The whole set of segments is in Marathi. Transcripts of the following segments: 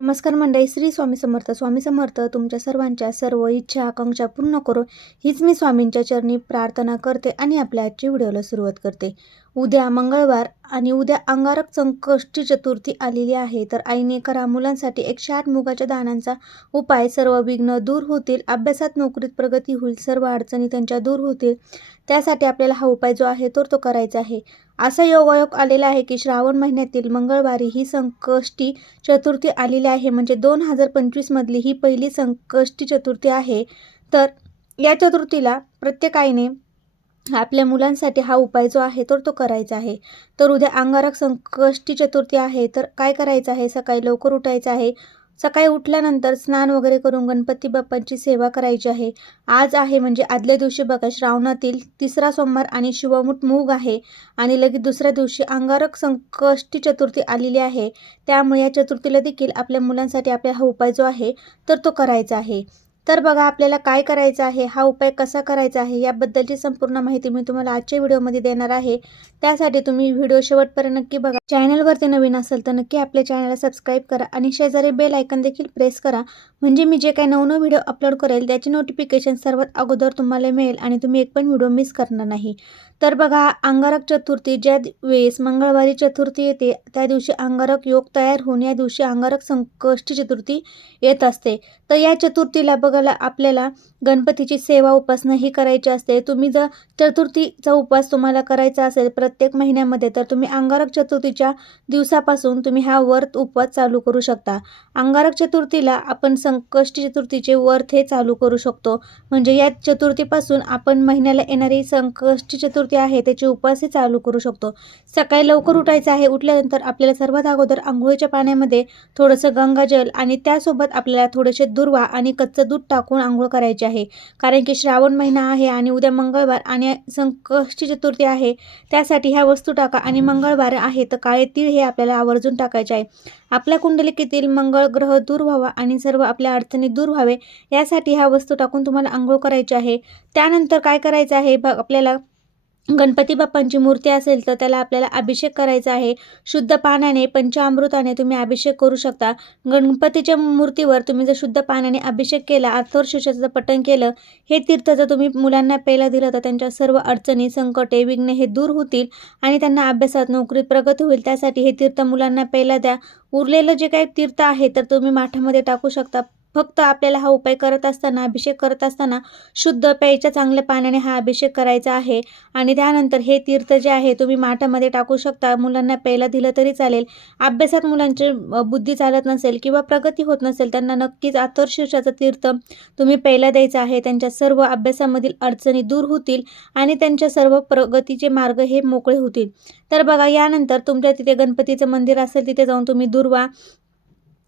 नमस्कार मंडळी श्री स्वामी समर्थ. स्वामी समर्थ तुमच्या सर्वांच्या सर्व इच्छा आकांक्षा पूर्ण करो हीच मी स्वामींच्या चरणी प्रार्थना करते आणि आपल्या आजच्या व्हिडिओला सुरुवात करते. उद्या मंगळवार आणि उद्या अंगारक संकष्टी चतुर्थी आलेली आहे. तर आईने करा मुलांसाठी एकशे आठ मुगाच्या दानांचा उपाय. सर्व विघ्न दूर होतील अभ्यासात नोकरीत प्रगती होईल सर्व अडचणी त्यांच्या दूर होतील. त्यासाठी आपल्याला हा उपाय जो आहे तो तो करायचा आहे. असा योगायोग आलेला आहे की श्रावण महिन्यातील मंगळवारी ही संकष्टी चतुर्थी आलेली आहे. म्हणजे दोन हजार पंचवीसमधली ही पहिली संकष्टी चतुर्थी आहे. तर या चतुर्थीला प्रत्येकाने आपल्या मुलांसाठी हा उपाय जो आहे तर तो करायचा आहे. तर उद्या अंगारक संकष्टी चतुर्थी आहे. तर काय करायचं आहे? सकाळी लवकर उठायचं आहे. सकाळी उठल्यानंतर स्नान वगैरे करून गणपती बाप्पांची सेवा करायची आहे. आज आहे म्हणजे आदल्या दिवशी बघा श्रावणातील तिसरा सोमवार आणि शिवमुठ मूग आहे आणि लगेच दुसऱ्या दिवशी अंगारक संकष्टी चतुर्थी आलेली आहे. त्यामुळे या चतुर्थीला देखील आपल्या मुलांसाठी आपला हा उपाय जो आहे तर तो करायचा आहे. तर बघा आपल्याला काय करायचं आहे? हा उपाय कसा करायचा आहे? याबद्दलची संपूर्ण माहिती मी तुम्हाला आजच्या व्हिडिओमध्ये देणार आहे. त्यासाठी तुम्ही व्हिडिओ शेवटपर्यंत नक्की बघा. चॅनलवरती नवीन असेल तर नक्की आपल्या चॅनलला सबस्क्राईब करा आणि शेजारी बेल आयकन देखील प्रेस करा. म्हणजे मी जे काही नवनव व्हिडिओ अपलोड करेल त्याची नोटिफिकेशन सर्वात अगोदर तुम्हाला मिळेल आणि तुम्ही एक पण व्हिडिओ मिस करणार नाही. तर बघा अंगारक चतुर्थी ज्या वेळेस मंगळवारी चतुर्थी येते त्या दिवशी अंगारक योग तयार होऊन या दिवशी अंगारक संकष्टी चतुर्थी येत असते. तर या चतुर्थीला बघायला आपल्याला गणपतीची सेवा उपासना ही करायची असते. तुम्ही जर चतुर्थीचा उपवास तुम्हाला करायचा असेल प्रत्येक महिन्यामध्ये तर तुम्ही अंगारक चतुर्थीच्या दिवसापासून तुम्ही हा व्रत उपवास चालू करू शकता. अंगारक चतुर्थीला आपण संकष्टी चतुर्थीचे व्रत हे चालू करू शकतो. म्हणजे या चतुर्थीपासून आपण महिन्याला येणारी संकष्टी चतुर्थी आहे त्याचे उपवासही चालू करू शकतो. सकाळी लवकर उठायचं आहे उठल्यानंतर आपल्याला सर्वात अगोदर आंघोळीच्या पाण्यामध्ये थोडंसं गंगाजल आणि त्यासोबत आपल्याला थोडेसे दुर्वा आणि कच्चं दूध टाकून आंघोळ करायची आहे. कारण की श्रावण महिना आहे आणि उद्या मंगळवार आणि संकष्टी चतुर्थी आहे. त्यासाठी ह्या वस्तू टाका आणि मंगळवार आहे तर काळे तीळ हे आपल्याला आवर्जून टाकायचे आहे. आपल्या कुंडलिकेतील मंगळ ग्रह दूर व्हावा आणि सर्व आपल्या अडचणी दूर व्हावे यासाठी ह्या वस्तू टाकून तुम्हाला आंघोळ करायची आहे. त्यानंतर काय करायचं आहे? बघ आपल्याला गणपती बाप्पांची मूर्ती असेल तर त्याला आपल्याला अभिषेक करायचा आहे. शुद्ध पाण्याने पंचामृताने तुम्ही अभिषेक करू शकता. गणपतीच्या मूर्तीवर तुम्ही जर शुद्ध पाण्याने अभिषेक केला अर्थोरशीर्षाचं पठण केलं हे तीर्थ जर तुम्ही मुलांना प्यायला दिलं तर त्यांच्या सर्व अडचणी संकटे विघ्ने हे दूर होतील आणि त्यांना अभ्यासात नोकरीत प्रगती होईल. त्यासाठी हे तीर्थ मुलांना प्यायला द्या. उरलेलं जे काही तीर्थ आहे तर तुम्ही माठामध्ये टाकू शकता. फक्त आपल्याला हा उपाय करत असताना अभिषेक करत असताना शुद्ध प्यायच्या चांगल्या पाण्याने हा अभिषेक करायचा आहे. आणि त्यानंतर हे तीर्थ जे आहे तुम्ही माठामध्ये टाकू शकता. मुलांना प्यायला दिलं तरी चालेल. अभ्यासात मुलांची बुद्धी चालत नसेल किंवा प्रगती होत नसेल त्यांना नक्कीच आतरशीर्षाचं तीर्थ तुम्ही प्यायला द्यायचं आहे. त्यांच्या सर्व अभ्यासामधील अडचणी दूर होतील आणि त्यांच्या सर्व प्रगतीचे मार्ग हे मोकळे होतील. तर बघा यानंतर तुमच्या तिथे गणपतीचं मंदिर असेल तिथे जाऊन तुम्ही दुर्वा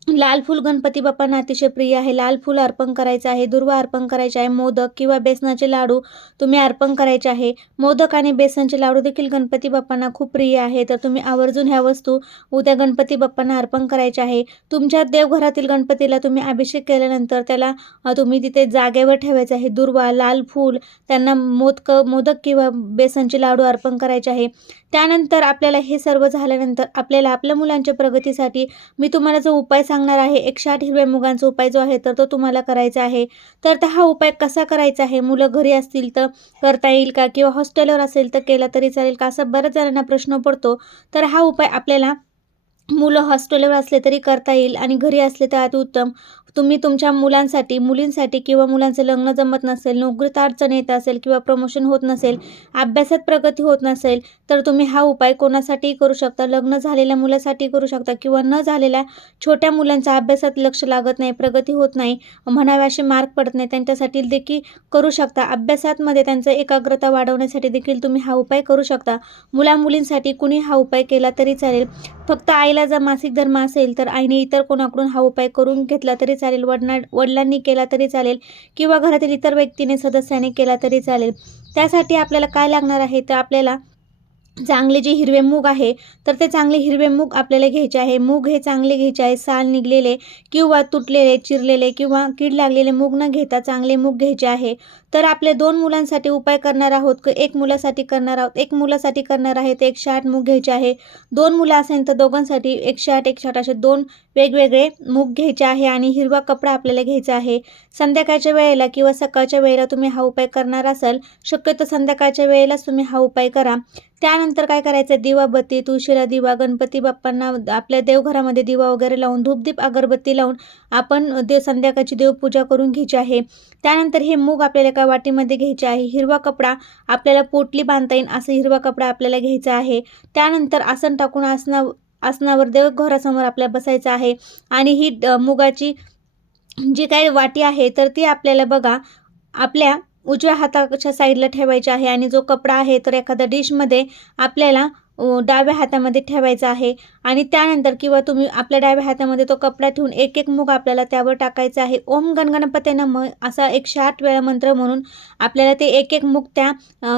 लाल फूल गणपती बाप्पांना अतिशय प्रिय आहे. लाल फूल अर्पण करायचं आहे. दुर्वा अर्पण करायचे आहे. मोदक किंवा बेसनाचे लाडू तुम्ही अर्पण करायचे आहे. मोदक आणि बेसनचे लाडू देखील गणपती बाप्पांना खूप प्रिय आहे. तर तुम्ही आवर्जून ह्या वस्तू उद्या गणपती बाप्पांना अर्पण करायचे आहे. तुमच्या देवघरातील गणपतीला तुम्ही अभिषेक केल्यानंतर त्याला तुम्ही तिथे जागेवर ठेवायचं आहे. दुर्वा लाल फूल त्यांना मोदक मोदक किंवा बेसनचे लाडू अर्पण करायचे आहे. त्यानंतर आपल्याला हे सर्व झाल्यानंतर आपल्याला आपल्या मुलांच्या प्रगतीसाठी मी तुम्हाला जो उपाय सांगणार आहे एकशे आठ हिरव्या मुगांचा उपाय जो आहे तर तो तुम्हाला करायचा आहे. तर हा उपाय कसा करायचा आहे? मुलं घरी असतील तर करता येईल का? किंवा हॉस्टेलवर असेल तर केला तरी चालेल का? असा बऱ्याच जणांना प्रश्न पडतो. तर हा उपाय आपल्याला मुलं हॉस्टेलवर असले तरी करता येईल आणि घरी असले तर अतिउत्तम तुम्ही तुमच्या मुलांसाठी मुलींसाठी किंवा मुलांचं लग्न जमत नसेल नोकरीत अडचण येत असेल किंवा प्रमोशन होत नसेल अभ्यासात प्रगती होत नसेल तर तुम्ही हा उपाय कोणासाठीही करू शकता. लग्न झालेल्या मुलासाठी करू शकता किंवा न झालेल्या छोट्या मुलांच्या अभ्यासात लक्ष लागत नाही प्रगती होत नाही म्हणावे असे मार्क पडत नाही त्यांच्यासाठी देखील करू शकता. अभ्यासातमध्ये त्यांचं एकाग्रता वाढवण्यासाठी देखील तुम्ही हा उपाय करू शकता. मुला मुलींसाठी कुणी हा उपाय केला तरी चालेल. फक्त आईला जर मासिक धर्म असेल तर आईने इतर कोणाकडून हा उपाय करून घेतला तरी चालेल वडना वडिलांनी केला तरी चालेल किंवा घरातील इतर व्यक्तीने सदस्याने केला तरी चालेल. त्यासाठी आपल्याला काय लागणार आहे? तर आपल्याला चांगले जे हिरवे मूग आहे तर ते चांगले हिरवे मूग आपल्याला घ्यायचे आहे. मूग हे चांगले घ्यायचे आहे साल निघलेले किंवा तुटलेले चिरलेले किंवा कीड लागलेले मूग न घेता चांगले मूग घ्यायचे आहे. तर आपले दोन मुलांसाठी उपाय करणार आहोत की एक मुलासाठी करणार आहोत? एक मुलासाठी करणार आहे ते एकशे आठ मूग घ्यायचे आहे. दोन मुलं असेल तर दोघांसाठी एकशे आठ एकशे आठ असे दोन वेगवेगळे मूग घ्यायचे आहे आणि हिरवा कपडा आपल्याला घ्यायचा आहे. संध्याकाळच्या वेळेला किंवा सकाळच्या वेळेला तुम्ही हा उपाय करणार असाल शक्यतो संध्याकाळच्या वेळेलाच तुम्ही हा उपाय करा. त्यानंतर काय करायचं? दिवाबत्ती तुळशीला दिवा गणपती बाप्पांना आपल्या देवघरामध्ये दिवा वगैरे लावून धूपदीप अगरबत्ती लावून आपण देव संध्याकाळची देवपूजा करून घ्यायची आहे. त्यानंतर हे मूग आपल्याला एका वाटीमध्ये घ्यायचे आहे. हिरवा कपडा आपल्याला पोटली बांधता येईल असं हिरवा कपडा आपल्याला घ्यायचा आहे. त्यानंतर आसन टाकून आसना आसनावर देवघरासमोर आपल्याला बसायचं आहे. आणि ही मुगाची जी काही वाटी आहे तर ती आपल्याला बघा आपल्या उजव्या हाताच्या साईडला ठेवायची आहे. आणि जो कपडा आहे तर एखाद्या डिशमध्ये आपल्याला डाव्या हातामध्ये ठेवायचा आहे. आणि त्यानंतर किंवा तुम्ही आपल्या डाव्या हातामध्ये तो कपडा ठेवून एक एक मुग आपल्याला त्यावर टाकायचा आहे. ओम गणगणपते नम असा एकशे आठ वेळा मंत्र म्हणून आपल्याला ते एक एक मुग त्या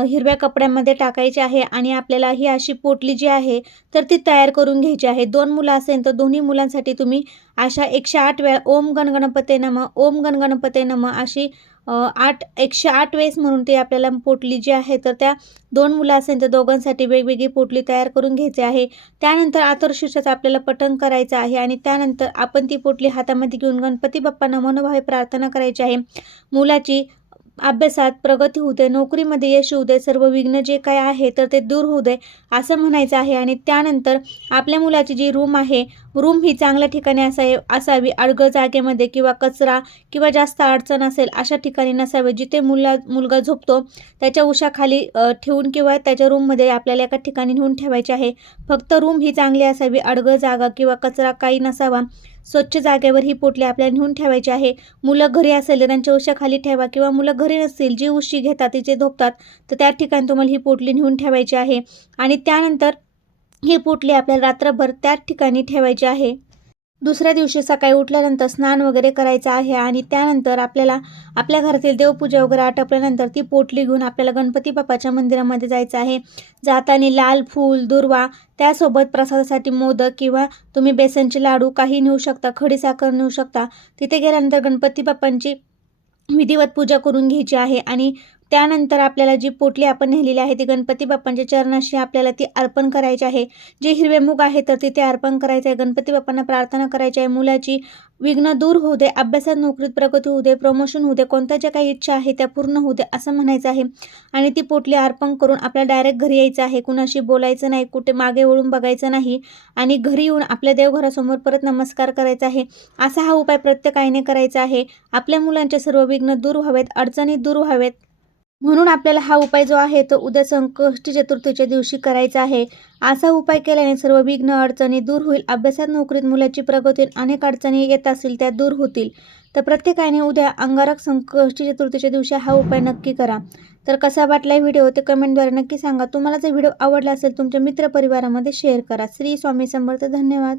हिरव्या कपड्यामध्ये टाकायचे आहे. आणि आपल्याला ही अशी पोटली जी आहे तर ती तयार करून घ्यायची आहे. दोन मुलं असेल तर दोन्ही मुलांसाठी तुम्ही अशा एकशे आठ वेळा ओम गणगणपते नम ओम गणगणपते नम अशी आठ एकशे आठ वेळेस म्हणून ती आपल्याला पोटली जी आहे तर त्या दोन मुलं असेल तर दोघांसाठी वेगवेगळी पोटली तयार करून घ्यायची आहे. त्यानंतर आतरशीर्षाचं आपल्याला पठण करायचं आहे आणि त्यानंतर आपण ती पोटली हातामध्ये घेऊन गणपती बाप्पांना मनोभावे प्रार्थना करायची आहे. मुलाची अभ्यासात प्रगती होऊ दे नोकरीमध्ये यश होऊ दे सर्व विघ्न जे काय आहे तर ते दूर होऊ दे असं म्हणायचं आहे. आणि त्यानंतर आपल्या मुलाची जी रूम आहे रूम ही चांगल्या ठिकाणी असावी असावी. अडगळ जागेमध्ये किंवा कचरा किंवा जास्त अडचण असेल अशा ठिकाणी नसावे. जिथे मुला मुलगा झोपतो त्याच्या उशाखाली ठेवून किंवा त्याच्या रूममध्ये आपल्याला एका ठिकाणी नेऊन ठेवायचे आहे. फक्त रूम ही चांगली असावी. अडगळ जागा किंवा कचरा काही नसावा. स्वच्छ जागेवर ही पोटली आपल्याला नेऊन ठेवायची आहे. मुलं घरी असेल त्यांच्या उशाखाली ठेवा किंवा मुलं घरी नसतील जी उशी घेतात तिचे झोपतात तर त्या ठिकाणी तुम्हाला ही पोटली नेऊन ठेवायची आहे. आणि त्यानंतर ही पोटली आपल्याला रात्रभर त्याच ठिकाणी ठेवायची आहे. दुसऱ्या दिवशी सकाळी उठल्यानंतर स्नान वगैरे करायचं आहे आणि त्यानंतर आपल्याला आपल्या घरातील देवपूजा वगैरे आटपल्यानंतर ती पोटली घेऊन आपल्याला गणपती बाप्पाच्या मंदिरामध्ये जायचं आहे. जाताना लाल फूल दुर्वा त्यासोबत प्रसादासाठी मोदक किंवा तुम्ही बेसनचे लाडू काही नेऊ शकता खडीसाखर नेऊ शकता. तिथे गेल्यानंतर गणपती बाप्पांची विधिवत पूजा करून घ्यायची आहे आणि त्यानंतर आपल्याला जी पोटली आपण नेलेली आहे ती गणपती बाप्पांच्या चरणाशी आपल्याला ती अर्पण करायची आहे. जे हिरवे मूग आहे तर तिथे अर्पण करायचं आहे. गणपती बाप्पांना प्रार्थना करायची आहे. मुलाची विघ्न दूर होऊ दे अभ्यासात नोकरीत प्रगती होऊ दे प्रमोशन होऊ दे कोणत्या ज्या काही इच्छा आहे त्या पूर्ण होऊ दे असं म्हणायचं आहे. आणि ती पोटली अर्पण करून आपल्याला डायरेक्ट घरी यायचं आहे. कुणाशी बोलायचं नाही कुठे मागे वळून बघायचं नाही आणि घरी येऊन आपल्या देवघरासमोर परत नमस्कार करायचा आहे. असा हा उपाय प्रत्येकाने करायचा आहे. आपल्या मुलांचे सर्व विघ्न दूर व्हावेत अडचणी दूर व्हावेत. म्हणून आपल्याला हा उपाय जो आहे तो उद्या संकष्टी चतुर्थीच्या दिवशी करायचा आहे. असा उपाय केल्याने सर्व विघ्न अडचणी दूर होईल. अभ्यासात नोकरीत मुलाची प्रगती अनेक अडचणी येत असतील त्या दूर होतील. तर प्रत्येकाने उद्या अंगारक संकष्टी चतुर्थीच्या दिवशी हा उपाय नक्की करा. तर कसा वाटला व्हिडिओ? ते कमेंटद्वारे नक्की सांगा. तुम्हाला जर व्हिडिओ आवडला असेल तुमच्या मित्रपरिवारामध्ये शेअर करा. श्री स्वामी समर्थ. धन्यवाद.